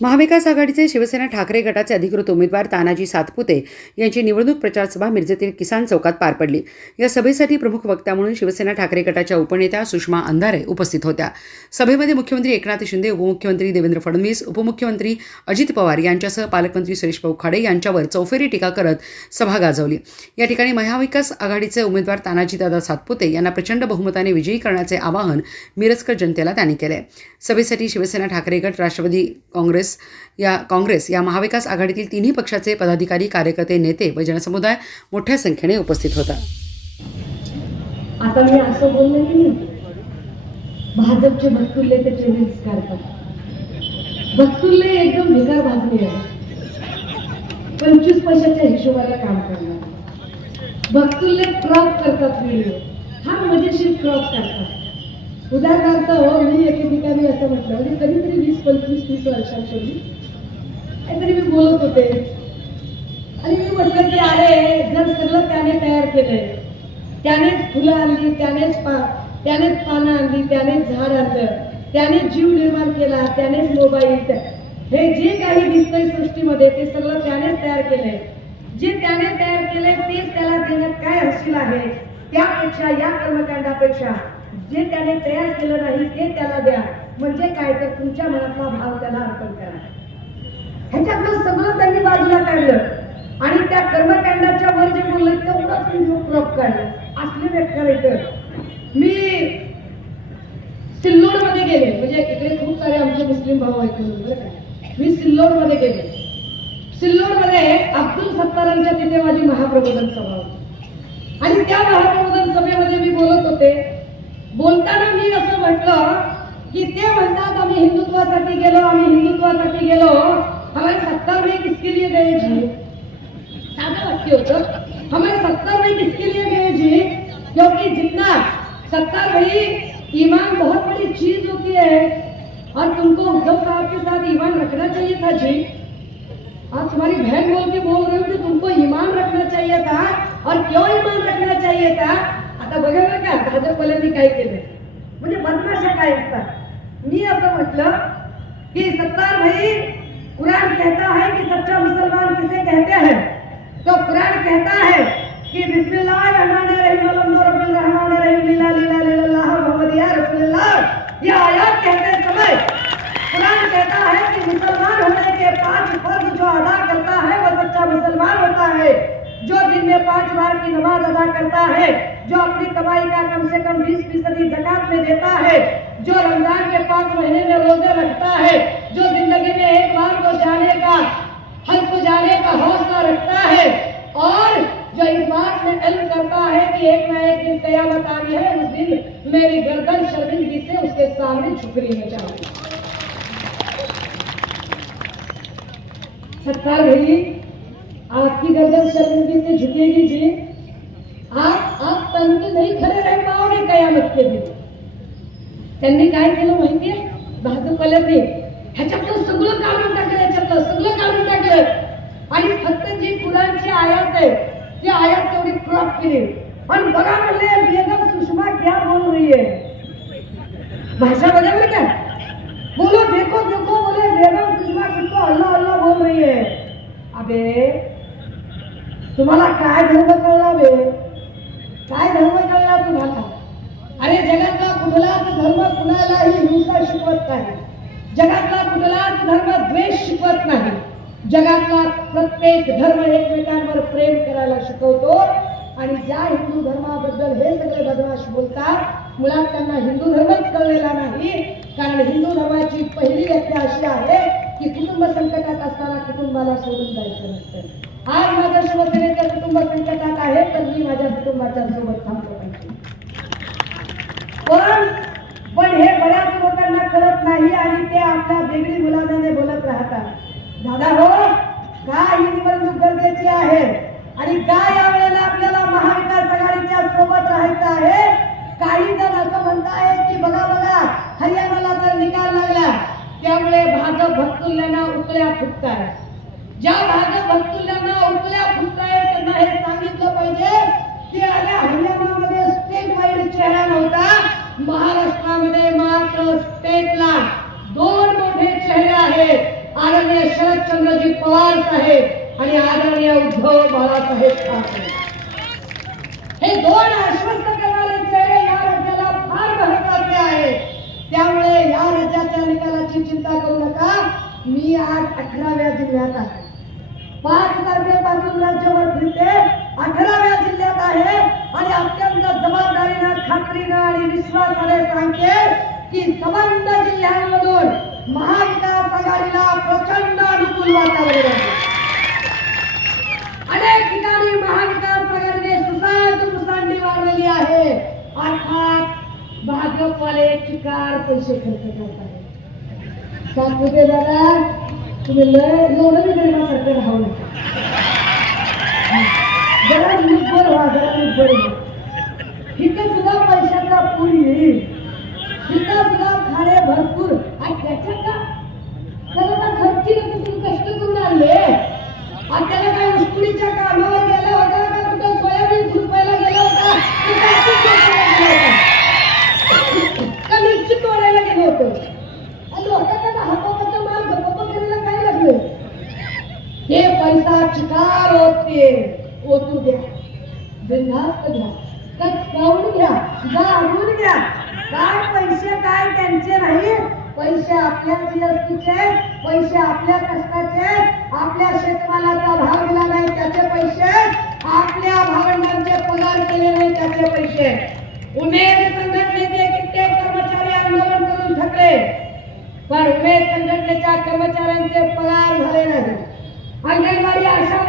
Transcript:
महाविकास आघाडीचे शिवसेना ठाकरे गटाचे अधिकृत उमेदवार तानाजी सातपुते यांची निवडणूक प्रचार सभा मिरजेतील किसान चौकात पार पडली. या सभेसाठी प्रमुख वक्ता म्हणून शिवसेना ठाकरे गटाच्या उपनेत्या सुषमा अंधारे उपस्थित होत्या. सभेमध्ये मुख्यमंत्री एकनाथ शिंदे उपमुख्यमंत्री देवेंद्र फडणवीस उपमुख्यमंत्री अजित पवार यांच्यासह पालकमंत्री सुरेश भाऊ खाडे यांच्यावर चौफेरी टीका करत सभा गाजवली. या ठिकाणी महाविकास आघाडीचे उमेदवार तानाजीदादा सातपुते यांना प्रचंड बहुमताने विजयी करण्याचे आवाहन मिरजकर जनतेला त्यांनी केले. सभेसाठी शिवसेना ठाकरे गट राष्ट्रवादी काँग्रेस काँग्रेस या काँग्रेस या महाविकास आघाडीतील तिन्ही पक्षाचे पदाधिकारी कार्यकर्ते नेते व जनसमुदाय मोठ्या संख्येने उपस्थित होता. आता मी असं बोलले की भाजपचे भक्तुल्ले ते रील्स करतात. भक्तुल्ले एकदम भिकार भाजले आहे पंचवीस पैशाच्या हिशोबाला काम करणार भक्तुल्ले क्रॉप करतात व्हिडिओ हा मजेशीर क्रॉप करतात. उदाहरणार्थ हो मी एके ठिकाणी असं म्हटलं म्हणजे कधीतरी वीस पंचवीस तीस वर्षांपूर्वी काहीतरी मी बोलत होते. आणि मी म्हटलं की अरे जर सगळं त्याने तयार केलंय त्यानेच फुलं आणली त्यानेच पा त्यानेच पानं आणली त्यानेच झाड आणलं त्याने जीव निर्माण केला त्यानेच मोबाईल हे जे काही दिसतंय सृष्टीमध्ये ते सगळं त्यानेच तयार केलंय. जे त्याने तयार केलंय तेच त्याला देण्यात काय हशील आहे? त्यापेक्षा या कर्मकांडापेक्षा जे त्याने तयार केलं नाही ते त्याला द्या. म्हणजे काय? तर तुमच्या मनातला भाव त्याला अर्पण करा. ह्याच्यातलं सगळं त्यांनी बाजूला काढलं. आणि त्या कर्मकांडाच्या वर जे बोलले तेवढंच मी क्रॉप काढलं. असले व्यक्त मी सिल्लोडमध्ये गेले. म्हणजे इकडे खूप सारे आमचे मुस्लिम भाऊ आहेत म्हणून मी सिल्लोडमध्ये गेले. सिल्लोडमध्ये अब्दुल सत्तारांच्या तिथे माझी महाप्रबोधन सभा होती. आणि त्या महाप्रबोधन सभेमध्ये मी बोलत होते म्हटलं की ते म्हणतात आम्ही हिंदुत्वासाठी गेलो आम्ही हिंदुत्वासाठी गेलो. हमारे सत्तर में किसके लिए गए जी? साधा वाक्य होतं. हमें सत्तर में किसके लिए गए जी? क्योंकि जितना सत्तर भाई ईमान बहुत बड़ी चीज होती है और तुमको उद्धव साहब के साथ ईमान रखना चाहिए था जी। और तुम्हारी बहन बोल के बोल रही हूँ हो कि तुमको ईमान रखना चाहिए था और क्यों ईमान रखना चाहिए था? आता बघा बरं का भाजपवाल्यांनी काय केलं? म्हणजे बदमाशा काय मी असं म्हटलं कि सत्तार भाई, कुरान कहता है कि सच्चा मुसलमान किसे कहते हैं? तो कुरान कहता है कि समय। जो अदा करता है, वो सच्चा मुसलमान होता है, जो दिन में पाँच बार की नमाज़ अदा करता है। जो अपनी कमाई का कम से कम बीस फ़ीसदी जक़ात में देता है, जो रमज़ान के पाँच महीने में रोज़े रखता है, जो ज़िंदगी में एक बार को जाने का, हज को जाने का हौसला रखता है और जो इस बात में इल्म करता है कि एक ना एक दिन कयामत आनी है, उस दिन मेरी गर्दन शर्मिंदगी से उसके सामने झुकनी है चाहिए सत्तार भाई आपकी गर्दन शर्मिंदगी से झुकेगी जी। आप आप तन के नहीं खड़े रह कयामत केली त्यांनी काय केलं माहितीये? भाजपवाल्यांनी ह्याच्यातलं सगळं काढून टाकलं ह्याच्यातलं सगळं काढून टाकलं. आणि फक्त जी कुराणची आयात आहे ती आयात तेवढी क्रॉप केली. आणि बघा म्हणले बेगम सुषमा क्या बोल रही है? भाषा बघा बरं का? बोलो देखो देखो बोले बेगम सुषमा किसको अल्लाह अल्लाह बोल रही है? अबे तुम्हाला काय धर्म कळला बे काय धर्म कळला तुम्हाला अरे जगातला कुठलाच धर्म कुणालाही हिंसा शिकवत नाही. जगातला कुठलाच धर्म द्वेष शिकवत नाही. जगातला प्रत्येक धर्म एकमेकांवर प्रेम करायला शिकवतो आणि ज्या हिंदू धर्माबद्दल हे सगळे बदमाश बोलतात मुळात त्यांना हिंदू धर्मच कळलेला नाही. कारण हिंदू धर्माची पहिली व्याख्या अशी आहे की कुटुंब संकटात असताना कुटुंबाला सोडून जायचं नसतं. आज माझ्या शिवसेनेच्या कुटुंब संकटात आहे तर मी माझ्या कुटुंबाच्या सोबत थांबतो. पण पण हे बऱ्याच लोकांना कळत नाही आणि ते आपल्या वेगळी मुलाने बोलत राहतात. दादा हो का ही निवडणूक गरजेची आहे? आणि का या वेळेला आपल्याला महाविकास आघाडीच्या सोबत राहायचं आहे? काही जण असं म्हणतायत की बघा बघा हरियाणाला तर निकाल लागला. त्यामुळे भाजप भक्तुल्यांना उकळ्या फुटताय ज्या भाजप भक्तुल्यांना उकळ्या फुटताय त्यांना हे सांगितलं पाहिजे की आल्या हरियाणामध्ये स्टेट वाईड चेहरा नव्हता. महाराष्ट्रामध्ये मात्र स्टेटला दोन मोठे चेहरे आहेत. आणि आदरणीय उद्धव बाळासाहेब ठाकरे. हे दोन आश्वस्त करणारे चेहरे या राज्याला फार महत्त्वाचे आहेत. त्यामुळे या राज्याच्या निकालाची चिंता करू नका. मी आज अठराव्या जिल्ह्यात आहे. पाच तारखेपासून राज्यभर फिरते. अठराव्या जिल्ह्यात आहे आणि अत्यंत जबाबदारीनं खात्रीनं आणि विश्वासाने सांगते की संबंध जिल्ह्यांमधून महाविकास आघाडीला प्रचंड अनुकूल वातावरण आहे. अनेक ठिकाणी महाविकास आघाडीने सुसाट मुसांडी वाढलेली आहे. अर्थात भाजपवाले चिकार पैसे खर्च करत करतात. सांगते दादा तुम्ही लय एवढं बी गरिबासारखं राहू नका. जरा निर्भर व्हा जरा निर्भर व्हा. इथं सुद्धा सुद्धा खाणे भरपूर आणि त्याच्यात का त्याला ना खर्ची तुम्ही कष्ट करून आणले आणि त्याला काय उस्कुडीच्या कामावर गेला होता का कुठं सोयाबीन खुरपायला गेला होता का मिरची तोडायला गेलो होतो आणि हातापाचा माल गप्पा करायला काय लागलं हे पैसा चिकार होते. ओतू द्या. बिनधास्त घ्या. कचकावून घ्या. गाडून घ्या. काय पैसे काय त्यांचे नाही. पैसे आपल्या जीएसटीचे पैसे आपल्या कष्टाचे आपल्या शेतमालाचा भाव दिला नाही त्याचे पैसे आपल्या भावंडांचे पगार केले नाही त्याचे पैसे उमेद संघटनेचे कित्येक कर्मचारी आंदोलन करून थकले. पण उमेद संघटनेच्या कर्मचाऱ्यांचे पगार झाले नाही. अंगणवाडी आशा